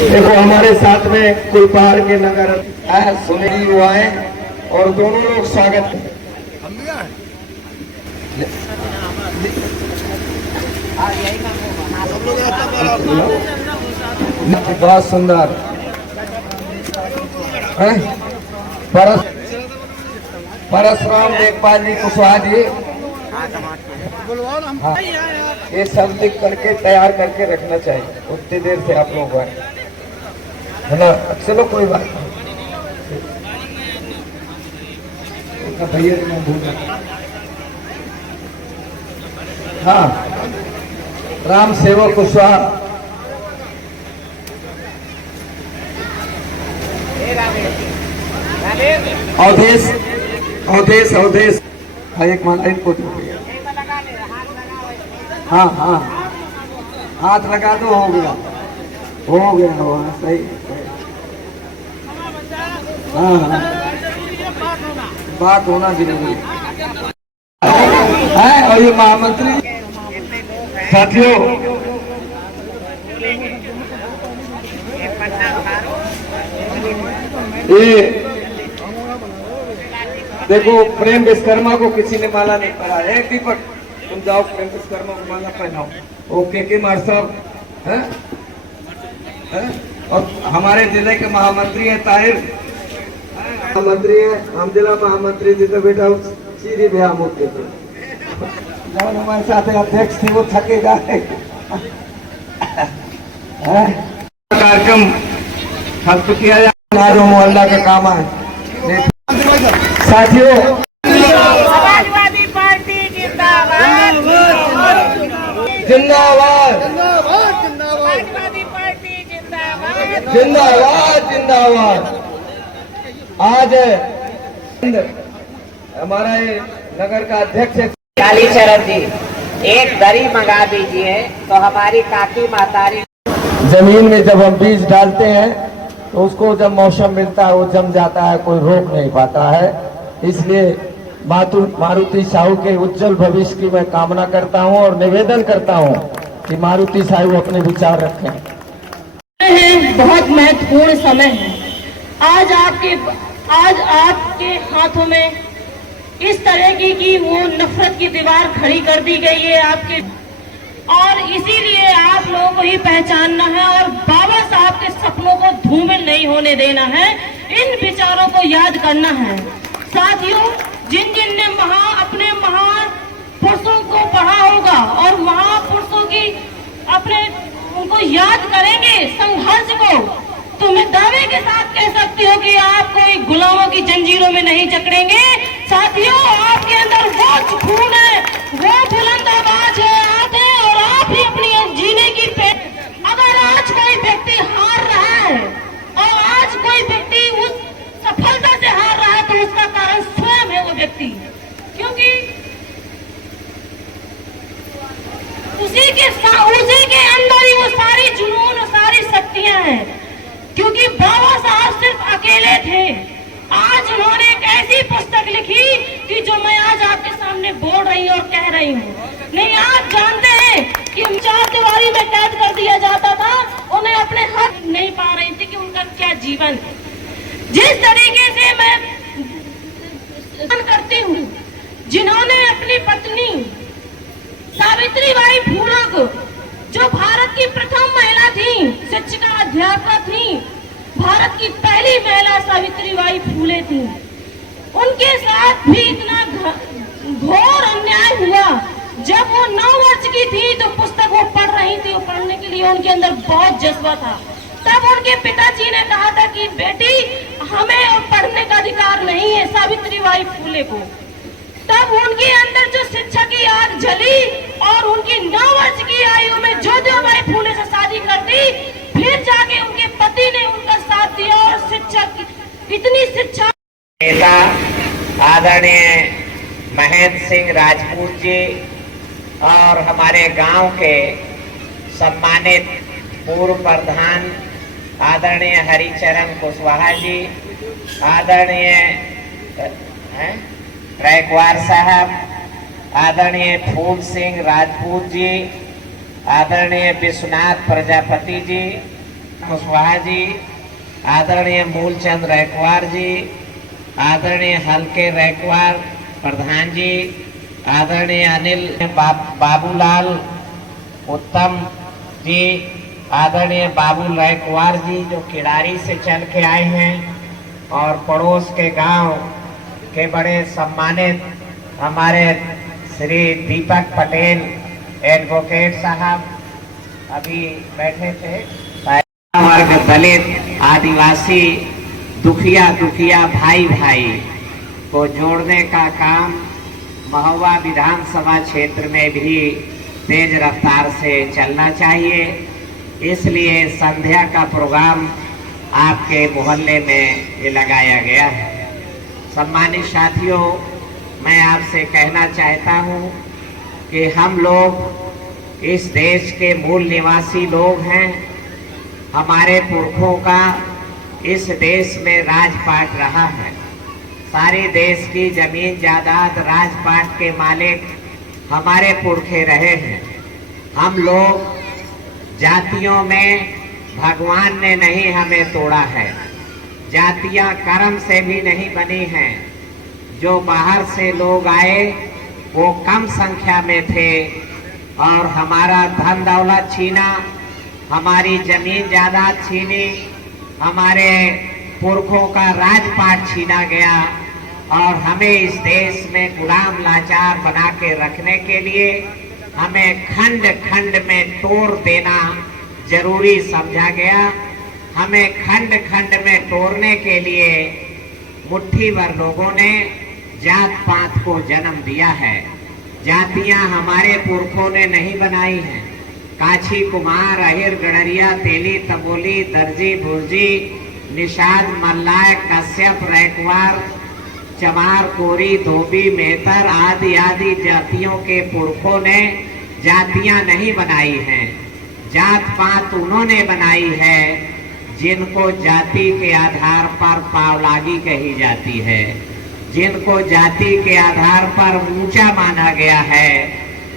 देखो हमारे साथ में कुलपहाड़ के नगर सुनील हुआ है और दोनों लोग स्वागत बहुत सुंदर है। परशुराम देखपाल जी कुशवाहा जी, हाँ, ये सब लिख करके तैयार करके रखना चाहिए। उतनी देर से आप लोग है ना। चलो कोई बात नहीं भैया। हाँ, राम सेवक कुशवाहा, अवधेश अवधेश अवधेश, एक माला इनको दो। हाँ हाँ, हाथ लगा दो, हो गया वहाँ सही। हाँ हाँ, बात होना जरूरी है। और ये महामंत्री साथियों, ये देखो प्रेम विश्वकर्मा को किसी ने माला नहीं पहनाया है। दीपक तुम जाओ प्रेम विश्वकर्मा को माला पहनाओ। ओके के मार साहब हैं? और हमारे जिले के महामंत्री है ताहिर, महामंत्री है, हम जिला महामंत्री जी। तो बेटा सीधे ब्याह होते थे, जब हमारे साथ अध्यक्ष थे वो थकेगा। कार्यक्रम खत्म किया जाए, मोहल्ला का काम है। साथियों, समाजवादी पार्टी जिंदाबाद, जिंदाबाद, समाजवादी पार्टी जिंदाबाद, जिंदाबाद, जिंदाबाद। आज हमारा ये नगर का अध्यक्ष है कालीचरण जी, एक दरी मंगा दीजिए तो हमारी काकी मातारी। जमीन में जब हम बीज डालते हैं तो उसको जब मौसम मिलता है वो जम जाता है, कोई रोक नहीं पाता है। इसलिए मारुति साहू के उज्जवल भविष्य की मैं कामना करता हूं और निवेदन करता हूं कि मारुति साहू अपने विचार रखें। बहुत महत्वपूर्ण समय है। आज आपके हाथों में इस तरह की वो नफरत की दीवार खड़ी कर दी गई है आपके, और इसीलिए आप लोगों को ही पहचानना है और बाबा साहब के सपनों को धूमिल नहीं होने देना है। इन विचारों को याद करना है। साथियों, जिन जिन ने अपने महापुरुषों को पढ़ा होगा और महापुरुषों की उनको याद करेंगे संघर्ष को, तो मैं दावे के साथ कह सकती हूँ कि आप कोई गुलामों की जंजीरों में नहीं जकड़ेंगे। साथियों, आपके अंदर वो खून है, वो बुलंद आवाज है, आप हैं और आप ही अपनी जीने की अगर आज कोई व्यक्ति हार रहा है और आज कोई व्यक्ति उस सफलता से हार रहा है, तो उसका कारण स्वयं है वो व्यक्ति, क्योंकि उसी के अंदर ही वो सारी जुनून और सारी शक्तियां हैं। क्योंकि बाबा साहब सिर्फ अकेले थे। आज उन्होंने एक ऐसी पुस्तक लिखी कि जो मैं आज आपके सामने बोल रही हूँ और कह रही हूँ। नहीं, आप जानते हैं कि 4 दीवारी में कैद कर दिया जाता था, उन्हें अपने हक नहीं पा रही थी कि उनका क्या जीवन। जिस तरीके से मैं करती हूँ, जिन्होंने अपनी पत्नी सावित्रीबाई फूले को, जो भारत की प्रथम महिला थी, शिक्षिका अध्यापक थी, भारत की पहली महिला सावित्रीबाई फूले थी, उनके साथ भी इतना घोर अन्याय हुआ। जब वो 9 वर्ष की थी तो पुस्तक वो पढ़ रही थी, वो पढ़ने के लिए उनके अंदर बहुत जज्बा था। तब उनके पिताजी ने कहा था कि बेटी, हमें और पढ़ने का अधिकार नहीं है सावित्रीबाई फूले को। तब उनके अंदर जो शिक्षा की आग जली और उनकी 9 वर्ष की आयु में ज्योतिबाई फूले से शादी कर दी। फिर जाके उनके पति ने उनका साथ दिया और शिक्षा की इतनी शिक्षा। नेता आदरणीय महेंद्र सिंह राजपूत जी और हमारे गांव के सम्मानित पूर्व प्रधान आदरणीय हरिचरण कुशवाहा जी, आदरणीय रैकवार साहब, आदरणीय फूल सिंह राजपूत जी, आदरणीय विश्वनाथ प्रजापति जी, कुशवाहा जी, आदरणीय मूलचंद रैकवार जी, आदरणीय हल्के रैकवार प्रधान जी, आदरणीय अनिल बाबूलाल उत्तम जी, आदरणीय बाबू रैकवार जी जो किडारी से चल के आए हैं, और पड़ोस के गांव के बड़े सम्मानित हमारे श्री दीपक पटेल एडवोकेट साहब अभी बैठे थे। वर्ग, दलित, आदिवासी, दुखिया भाई भाई को जोड़ने का काम महोबा विधानसभा क्षेत्र में भी तेज रफ्तार से चलना चाहिए। इसलिए संध्या का प्रोग्राम आपके मोहल्ले में ये लगाया गया है। सम्मानित साथियों, मैं आपसे कहना चाहता हूँ कि हम लोग इस देश के मूल निवासी लोग हैं। हमारे पुरखों का इस देश में राजपाट रहा है। सारे देश की जमीन जायदाद राजपाट के मालिक हमारे पुरखे रहे हैं। हम लोग जातियों में भगवान ने नहीं हमें तोड़ा है। जातियां कर्म से भी नहीं बनी हैं। जो बाहर से लोग आए वो कम संख्या में थे और हमारा धन दौलत छीना, हमारी जमीन जायदाद छीनी, हमारे पुरखों का राजपाट छीना गया और हमें इस देश में गुलाम लाचार बना के रखने के लिए हमें खंड खंड में तोड़ देना जरूरी समझा गया। हमें खंड खंड में तोड़ने के लिए मुट्ठी भर लोगों ने जात पात को जन्म दिया है। जातियां हमारे पुरखों ने नहीं बनाई हैं। काछी, कुमार, अहिर, गडरिया, तेली, तबोली, दर्जी, भुर्जी, निषाद, मल्लाय, कश्यप, रैकवार, चमार, कोरी, धोबी, मेहतर आदि आदि जातियों के पुरखों ने जातियां नहीं बनाई हैं। जात पात उन्होंने बनाई है जिनको जाति के आधार पर पावलागी कही जाती है, जिनको जाति के आधार पर ऊंचा माना गया है।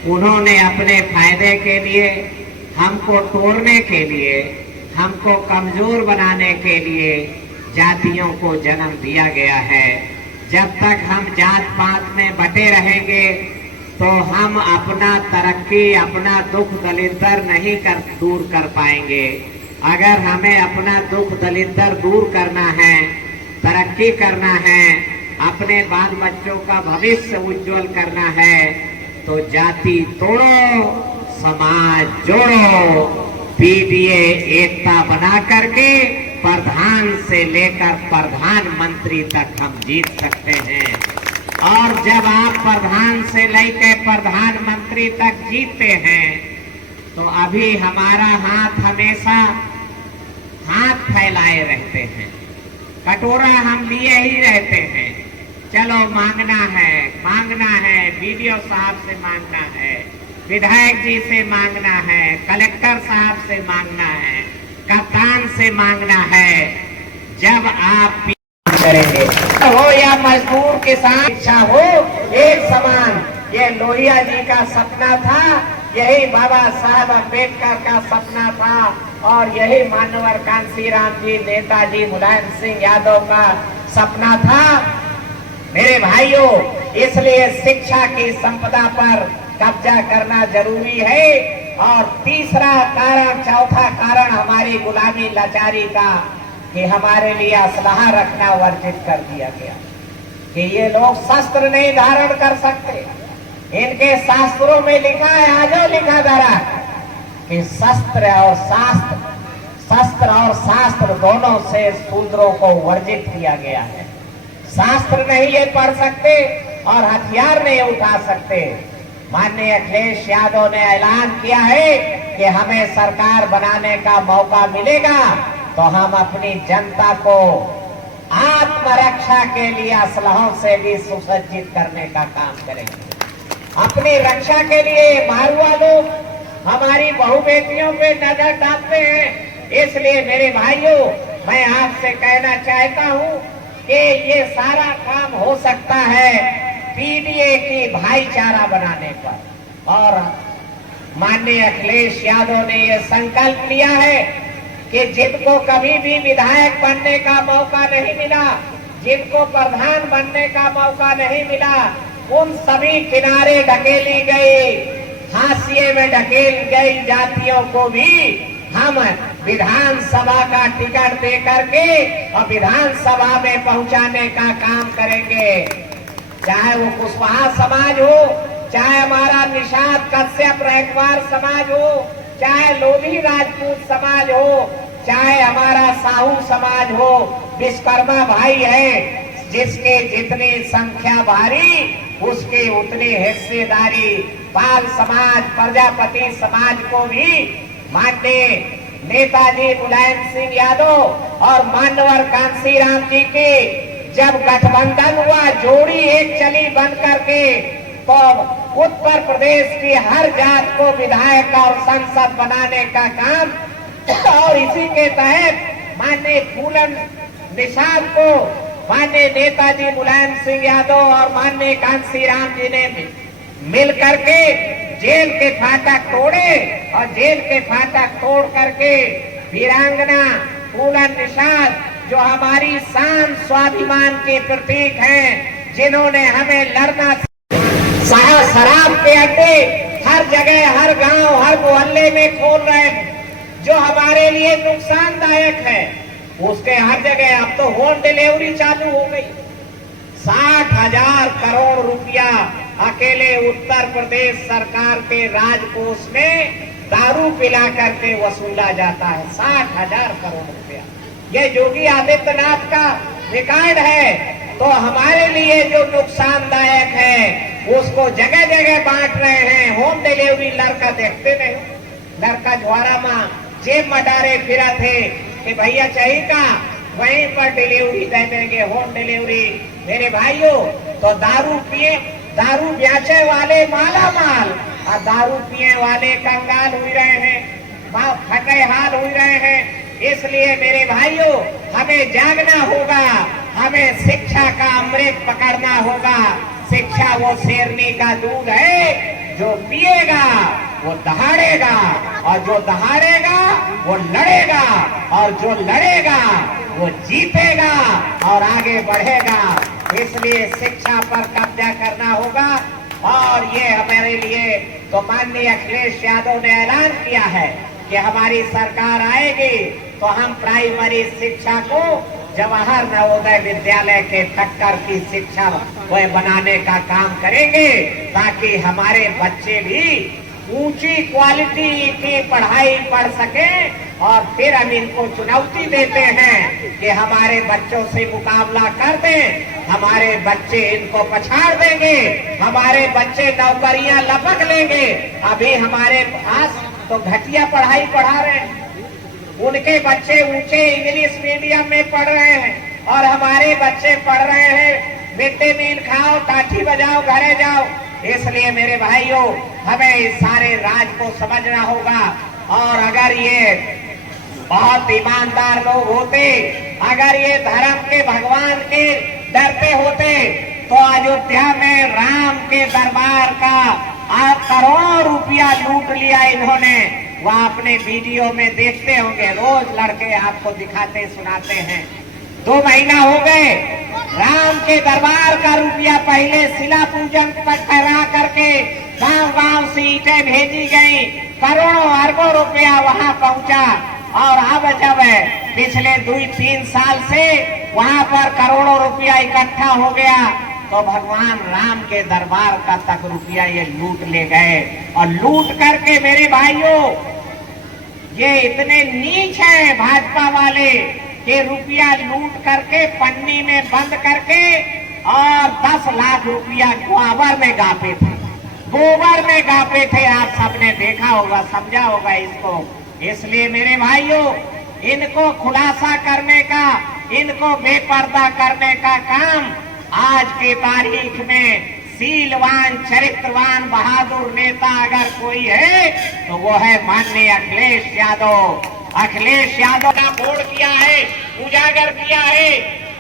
उन्होंने अपने फायदे के लिए, हमको तोड़ने के लिए, हमको कमजोर बनाने के लिए जातियों को जन्म दिया गया है। जब तक हम जात पात में बटे रहेंगे तो हम अपना तरक्की, अपना दुख दलिद्दर नहीं दूर कर पाएंगे। अगर हमें अपना दुख दलिद्दर दूर करना है, तरक्की करना है, अपने बाल बच्चों का भविष्य उज्जवल करना है, तो जाति तोड़ो, समाज जोड़ो, पीडीए एकता बना करके प्रधान से लेकर प्रधानमंत्री तक हम जीत सकते हैं। और जब आप प्रधान से लेकर प्रधानमंत्री तक जीतते हैं तो अभी हमारा हाथ हमेशा हाथ फैलाए रहते हैं, कटोरा हम लिए ही रहते हैं। चलो मांगना है, बीडीओ साहब से मांगना है, विधायक जी से मांगना है, कलेक्टर साहब से मांगना है, कप्तान से मांगना है। जब आप करेंगे हो या मजदूर किसान, इच्छा हो एक समान, ये लोहिया जी का सपना था, यही बाबा साहब अम्बेडकर का सपना था और यही मानवर कांशीराम जी, नेताजी मुलायम सिंह यादव का सपना था। मेरे भाइयों, इसलिए शिक्षा की संपदा पर कब्जा करना जरूरी है। और तीसरा कारण, चौथा कारण हमारी गुलामी लाचारी का कि हमारे लिए असलहा रखना वर्जित कर दिया गया, कि ये लोग शस्त्र नहीं धारण कर सकते। इनके शास्त्रों में लिखा है, आजो लिखा जरा, कि शस्त्र और शास्त्र दोनों से शूद्रों को वर्जित किया गया है। शास्त्र नहीं ये पढ़ सकते और हथियार नहीं उठा सकते। माननीय अखिलेश यादव ने ऐलान किया है कि हमें सरकार बनाने का मौका मिलेगा तो हम अपनी जनता को आत्मरक्षा के लिए असलहों से भी सुसज्जित करने का काम करेंगे। अपनी रक्षा के लिए मारुआ लोग हमारी बहु बेटियों पे नजर डालते हैं। इसलिए मेरे भाइयों, मैं आपसे कहना चाहता हूं कि ये सारा काम हो सकता है पीडीए की भाईचारा बनाने पर। और माननीय अखिलेश यादव ने ये संकल्प लिया है कि जिनको कभी भी विधायक बनने का मौका नहीं मिला, जिनको प्रधान बनने का मौका नहीं मिला, उन सभी किनारे ढकेली गई, हाशिए में ढकेल गई जातियों को भी हम विधानसभा का टिकट दे करके और विधानसभा में पहुंचाने का काम करेंगे। चाहे वो कुशवाहा समाज हो, चाहे हमारा निषाद कश्यप रैकवार समाज हो, चाहे लोधी राजपूत समाज हो, चाहे हमारा साहू समाज हो, विश्वकर्मा भाई है, जिसके जितनी संख्या भारी उसके उतनी हिस्सेदारी। पाल समाज, प्रजापति समाज को भी माननीय नेताजी मुलायम सिंह यादव और मान्यवर कांशीराम जी के जब गठबंधन हुआ, जोड़ी एक चली बन करके, तो उत्तर प्रदेश की हर जात को विधायक और संसद बनाने का काम, और इसी के तहत माननीय फूलन निषाद को माननीय नेताजी मुलायम सिंह यादव और माननीय कांशीराम जी ने मिल करके जेल के फाटक तोड़े, और जेल के फाटक तोड़ करके वीरांगना फूलन निषाद, जो हमारी शान स्वाभिमान के प्रतीक हैं, जिन्होंने हमें लड़ना, शराब के अड्डे हर जगह, हर गांव, हर मोहल्ले में खोल रहे हैं, जो हमारे लिए नुकसानदायक है, उसके हर जगह अब तो होम डिलीवरी चालू हो गई। 60,000 करोड़ रुपया अकेले उत्तर प्रदेश सरकार के राजकोष में दारू पिला करके वसूला जाता है। 60,000 करोड़ रुपया, ये योगी आदित्यनाथ का रिकॉर्ड है। तो हमारे लिए जो नुकसानदायक है उसको जगह जगह बांट रहे हैं। होम डिलीवरी लड़का देखते नहीं, लड़का ज्वारा माँ जेब में डारे फिरा थे कि भैया चाहिए का, वहीं पर डिलीवरी दे देंगे, होम डिलीवरी। मेरे भाइयों, तो दारू पिए, दारू बेचे वाले माला माल और दारू पिए वाले कंगाल हुई रहे हैं, फटे हाल हुई रहे हैं। इसलिए मेरे भाइयों, हमें जागना होगा, हमें शिक्षा का अमृत पकड़ना होगा। शिक्षा वो शेरनी का दूध है, जो पिएगा वो दहाड़ेगा, और जो दहाड़ेगा वो लड़ेगा, और जो लड़ेगा वो जीतेगा और आगे बढ़ेगा। इसलिए शिक्षा पर कब्जा करना होगा। और ये हमारे लिए तो माननीय अखिलेश यादव ने ऐलान किया है कि हमारी सरकार आएगी तो हम प्राइमरी शिक्षा को जवाहर नवोदय विद्यालय के टक्कर की शिक्षा वो बनाने का काम करेंगे, ताकि हमारे बच्चे भी ऊंची क्वालिटी की पढ़ाई पढ़ सके। और फिर हम इनको चुनौती देते हैं कि हमारे बच्चों से मुकाबला कर दें, हमारे बच्चे इनको पछाड़ देंगे, हमारे बच्चे नौकरियां लपक लेंगे। अभी हमारे पास तो घटिया पढ़ाई पढ़ा रहे हैं, उनके बच्चे ऊंचे इंग्लिश मीडियम में पढ़ रहे हैं, और हमारे बच्चे पढ़ रहे हैं मिड डे मील खाओ, टाठी बजाओ, घरे जाओ। इसलिए मेरे भाइयों, हमें इस सारे राज को समझना होगा। और अगर ये बहुत ईमानदार लोग होते, अगर ये धर्म के भगवान के डरते होते, तो अयोध्या में राम के दरबार का करोड़ों रुपया लूट लिया इन्होंने। वह अपने वीडियो में देखते होंगे, रोज लड़के आपको दिखाते सुनाते हैं। 2 महीना हो गए, राम के दरबार का रुपया पहले शिला पूजन पर ठहरा करके गांव गांव से ईंटें भेजी गई, करोड़ों अरबों रुपया वहां पहुंचा। और अब जब पिछले 2-3 साल से वहां पर करोड़ों रुपया इकट्ठा हो गया, तो भगवान राम के दरबार का तक रुपया ये लूट ले गए। और लूट करके मेरे भाइयों, ये इतने नीच हैं भाजपा वाले कि रुपया लूट करके पन्नी में बंद करके और 10 लाख रुपया गोबर में गापे थे, गोबर में गापे थे। आप सबने देखा होगा, समझा होगा इसको। इसलिए मेरे भाइयों, इनको खुलासा करने का, इनको बेपर्दा करने का काम आज की तारीख में शीलवान, चरित्रवान, बहादुर नेता अगर कोई है तो वो है माननीय अखिलेश यादव। अखिलेश यादव ने बोर्ड किया है, उजागर किया है।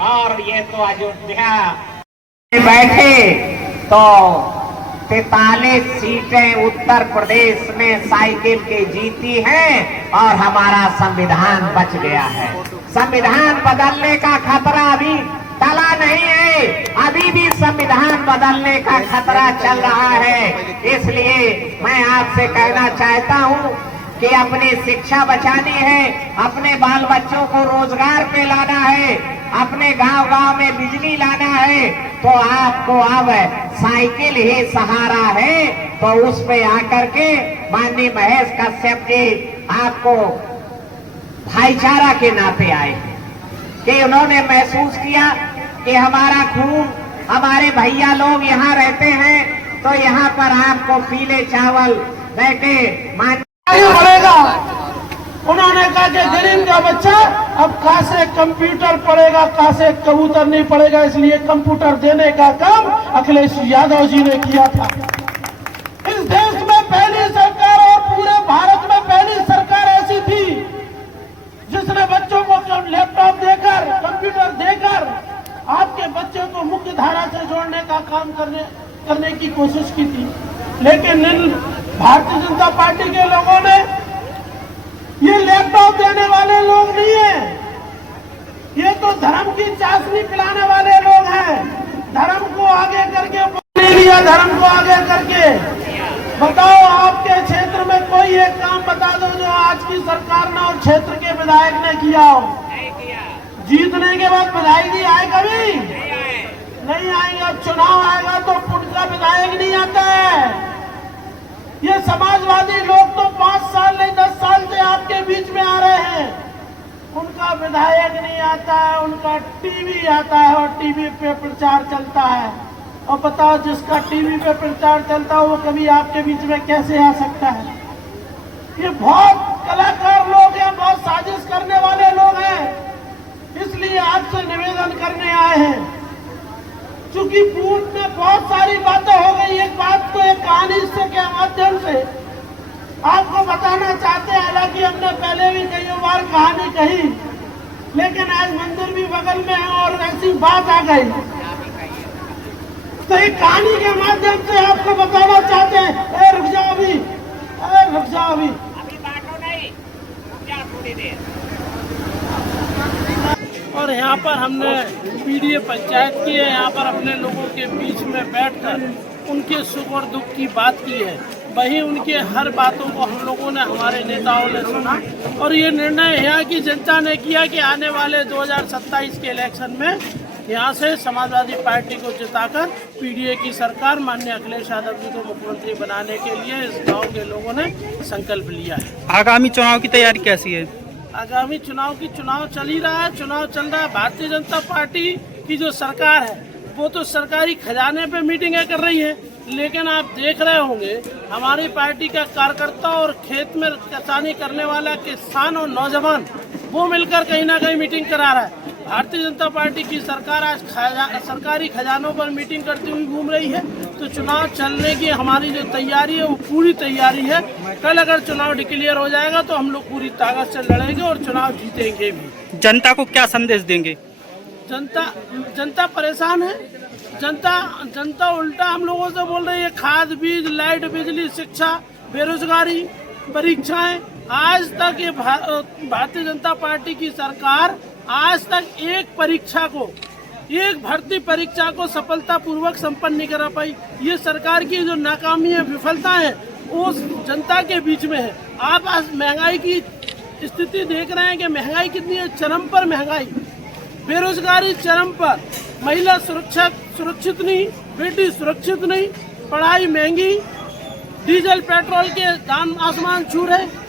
और ये तो अयोध्या बैठे तो 43 सीटें उत्तर प्रदेश में साइकिल की जीती हैं और हमारा संविधान बच गया है। संविधान बदलने का खतरा अभी टला नहीं है, अभी भी संविधान बदलने का खतरा चल रहा है। इसलिए मैं आपसे कहना चाहता हूं कि अपनी शिक्षा बचानी है, अपने बाल बच्चों को रोजगार पे लाना है, अपने गांव-गांव में बिजली लाना है, तो आपको अब साइकिल ही सहारा है। तो उस पे आकर के माननीय महेश कश्यप जी आपको भाईचारा के नाते आए कि उन्होंने महसूस किया कि हमारा खून, हमारे भैया लोग यहाँ रहते हैं, तो यहाँ पर आपको पीले चावल लेके पड़ेगा। उन्होंने कहा कि गरीब का बच्चा अब कहाँ से कंप्यूटर पढ़ेगा, कहाँ से कबूतर नहीं पढ़ेगा, इसलिए कंप्यूटर देने का काम अखिलेश यादव जी ने किया था। इस देश में पहली सरकार और पूरे भारत में पहली सरकार ऐसी थी जिसने बच्चों को लैपटॉप देकर, कंप्यूटर देकर आपके बच्चे को मुख्य धारा से जोड़ने का काम करने की कोशिश की थी। लेकिन इन भारतीय जनता पार्टी के लोगों ने, ये लैपटॉप देने वाले लोग नहीं है, ये तो धर्म की चाशनी पिलाने वाले लोग हैं। धर्म को आगे करके बोल लिया, धर्म को आगे करके बताओ आपके क्षेत्र में कोई एक काम बता दो जो आज की सरकार ने और क्षेत्र के विधायक ने किया हो। जीतने के बाद विधायक जी आए कभी नहीं आएंगे। अब चुनाव आएगा तो उनका विधायक नहीं आता है। ये समाजवादी लोग तो 5 साल नहीं 10 साल से आपके बीच में आ रहे हैं, उनका विधायक नहीं आता है, उनका टीवी आता है और टीवी पे प्रचार चलता है। और बताओ जिसका टीवी पे प्रचार चलता है वो कभी आपके बीच में कैसे आ सकता है। ये बहुत कलाकार लोग हैं, बहुत साजिश करने वाले लोग हैं। इसलिए आपसे निवेदन करने आए हैं, चूंकि पूर्व में बहुत सारी बातें हो गई। एक बात तो एक कहानी के माध्यम से आपको बताना चाहते हैं, हालांकि हमने पहले भी कई बार कहानी कही, लेकिन आज मंदिर भी बगल में है और ऐसी बात आ गई तो एक कहानी के माध्यम से आपको बताना चाहते हैं। रुक जाओ अभी, रुक जाओ अभी बांटो नहीं, क्या थोड़ी देर। और यहाँ पर हमने पीडीए पंचायत की है, यहाँ पर अपने लोगों के बीच में बैठकर उनके सुख और दुख की बात की है। वहीं उनके हर बातों को हम लोगों ने, हमारे नेताओं ने सुना और ये निर्णय यहाँ की जनता ने किया कि आने वाले 2027 के इलेक्शन में यहाँ से समाजवादी पार्टी को जिताकर पीडीए की सरकार माननीय अखिलेश यादव जी को मुख्यमंत्री बनाने के लिए इस गाँव के लोगों ने संकल्प लिया है। आगामी चुनाव की तैयारी कैसी है? आगामी चुनाव चल ही रहा है, चुनाव चल रहा है। भारतीय जनता पार्टी की जो सरकार है वो तो सरकारी खजाने पे मीटिंगें कर रही है, लेकिन आप देख रहे होंगे हमारी पार्टी का कार्यकर्ता और खेत में किसानी करने वाला किसान और नौजवान वो मिलकर कहीं ना कहीं मीटिंग करा रहा है। भारतीय जनता पार्टी की सरकार आज सरकारी खजानों पर मीटिंग करती हुई घूम रही है। तो चुनाव चलने की हमारी जो तैयारी है वो पूरी तैयारी है। कल अगर चुनाव डिक्लेयर हो जाएगा तो हम लोग पूरी ताकत से लड़ेंगे और चुनाव जीतेंगे भी। जनता को क्या संदेश देंगे? जनता परेशान है। जनता उल्टा हम लोगों से बोल रही है, खाद बीज, लाइट, बिजली, शिक्षा, बेरोजगारी, परीक्षाएं। आज तक ये भारतीय जनता पार्टी की सरकार आज तक एक भर्ती परीक्षा को सफलतापूर्वक संपन्न नहीं करा पाई। ये सरकार की जो नाकामी है, विफलता है, वो जनता के बीच में है। आप आज महंगाई की स्थिति देख रहे हैं कि महंगाई कितनी है, चरम पर महंगाई, बेरोजगारी चरम पर, महिला सुरक्षित नहीं, बेटी सुरक्षित नहीं, पढ़ाई महंगी, डीजल पेट्रोल के दाम आसमान छू रहे।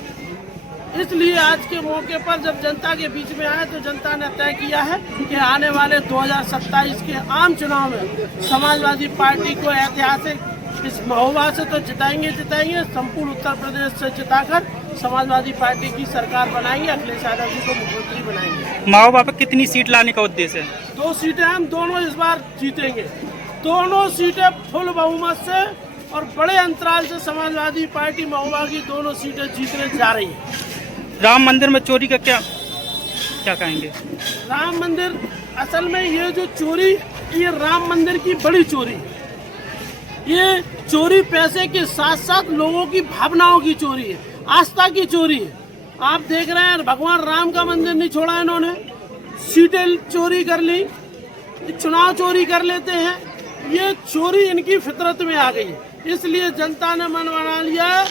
इसलिए आज के मौके पर जब जनता के बीच में आए तो जनता ने तय किया है कि आने वाले 2027 के आम चुनाव में समाजवादी पार्टी को ऐतिहासिक इस महोबा से तो जिताएंगे, संपूर्ण उत्तर प्रदेश से जिताकर समाजवादी पार्टी की सरकार बनाएंगे, अखिलेश यादव जी को मुख्यमंत्री बनाएंगे। महोबा पर कितनी सीट लाने का उद्देश्य है? 2 सीटें हम दोनों इस बार जीतेंगे। दोनों सीटें फुल बहुमत से और बड़े अंतराल से समाजवादी पार्टी महोबा की दोनों सीटें जीतने जा रही है। राम मंदिर में चोरी का क्या कहेंगे? राम मंदिर, असल में ये जो चोरी, ये राम मंदिर की बड़ी चोरी। ये चोरी पैसे के साथ साथ लोगों की भावनाओं की चोरी है, आस्था की चोरी है। आप देख रहे हैं भगवान राम का मंदिर नहीं छोड़ा इन्होंने, सीटें चोरी कर ली, चुनाव चोरी कर लेते हैं। ये चोरी इनकी फितरत में आ गई है, इसलिए जनता ने मन बना लिया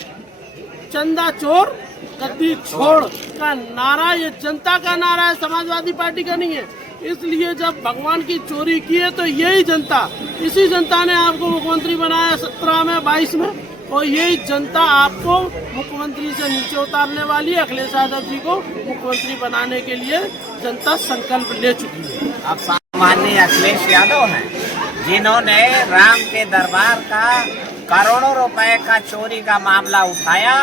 चंदा चोर गद्दी छोड़ का नारा। ये जनता का नारा है, समाजवादी पार्टी का नहीं है। इसलिए जब भगवान की चोरी की है तो यही जनता, इसी जनता ने आपको मुख्यमंत्री बनाया 17 में 22 में, और यही जनता आपको मुख्यमंत्री से नीचे उतारने वाली है। अखिलेश यादव जी को मुख्यमंत्री बनाने के लिए जनता संकल्प ले चुकी है। अब सामान्य अखिलेश यादव हैं जिन्होंने राम के दरबार का करोड़ों रुपए का चोरी का मामला उठाया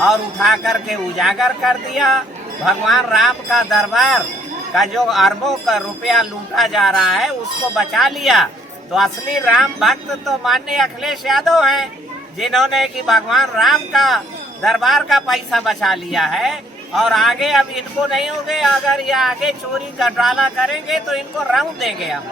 और उठा करके उजागर कर दिया। भगवान राम का दरबार का जो अरबों का रुपया लूटा जा रहा है उसको बचा लिया। तो असली राम भक्त तो माननीय अखिलेश यादव हैं जिन्होंने कि भगवान राम का दरबार का पैसा बचा लिया है। और आगे अब इनको नहीं होंगे, अगर ये आगे चोरी का डाला करेंगे तो इनको रंग देंगे हम।